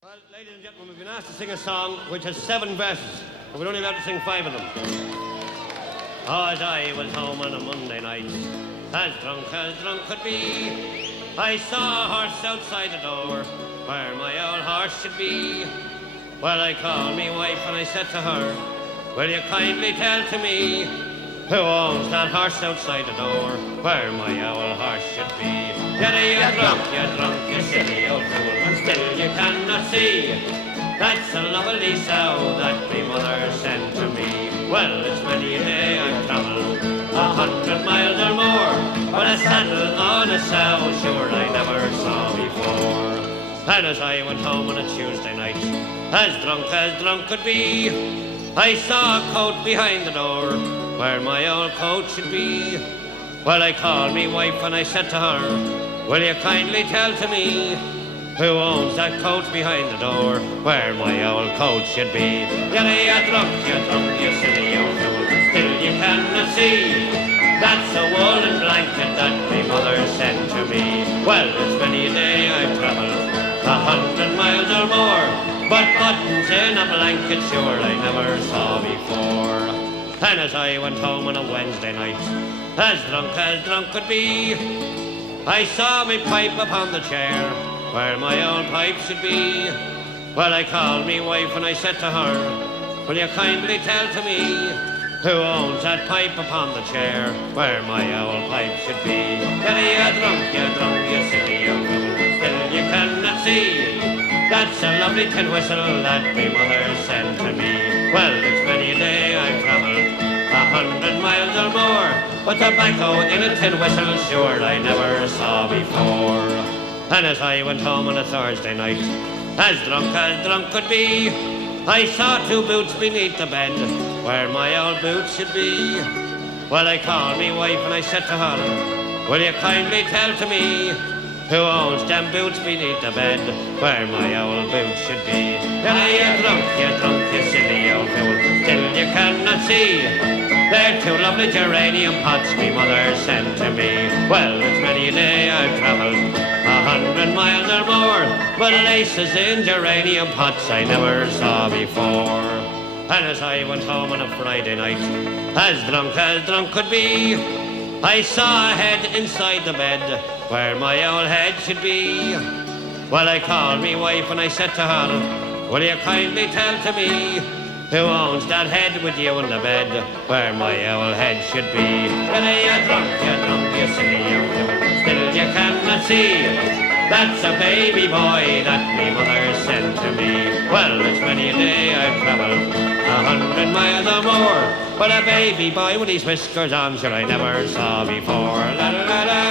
Well, ladies and gentlemen, we've been asked to sing a song which has 7 verses, but we're only allowed to sing 5 of them. Oh, as I was home on a Monday night, as drunk could be, I saw a horse outside the door, where my old horse should be. Well, I called me wife and I said to her, will you kindly tell to me, who owns that horse outside the door, where my old horse should be? You're drunk, you silly old fool, and still you cannot see. That's a lovely sow that me mother sent to me. Well, it's many a day I've travelled 100 miles or more, but a saddle on a sow, sure I never saw before. And as I went home on a Tuesday night, as drunk could be, I saw a coat behind the door, where my old coat should be. Well, I called me wife and I said to her, will you kindly tell to me, who owns that coat behind the door, where my old coat should be? You're drunk, you silly old fool, still you cannot see. That's a woolen blanket that me mother sent to me. Well, it's many a day I've travelled 100 miles or more, but buttons in a blanket sure I never saw before. And as I went home on a Wednesday night, as drunk could be, I saw me pipe upon the chair, where my old pipe should be. Well, I called me wife and I said to her, will you kindly tell to me, who owns that pipe upon the chair, where my old pipe should be? You're drunk, you silly old fool, still you cannot see. That's a lovely tin whistle that me mother sent to me. Well, it's many a day I've travelled 100 miles or more, but tobacco in a tin whistle sure I never saw before. And as I went home on a Thursday night, as drunk could be, I saw 2 boots beneath the bed, where my old boots should be. Well, I called me wife and I said to her, will you kindly tell to me, who owns them boots beneath the bed, where my old boots should be? You're drunk, you silly old fool, still you cannot see. They're 2 lovely geranium pots me mother sent to me. Well, it's many a day I've travelled 100 miles or more, but laces in geranium pots I never saw before. And as I went home on a Friday night, as drunk could be, I saw a head inside the bed, where my old head should be. Well, I called me wife and I said to her, will you kindly tell to me, who owns that head with you in the bed, where my old head should be? You're drunk, you silly old fool, still you cannot see. That's a baby boy that me mother sent to me. Well, it's many a day I've travelled 100 miles or more, but a baby boy with his whiskers on, sure I never saw before. La la la la.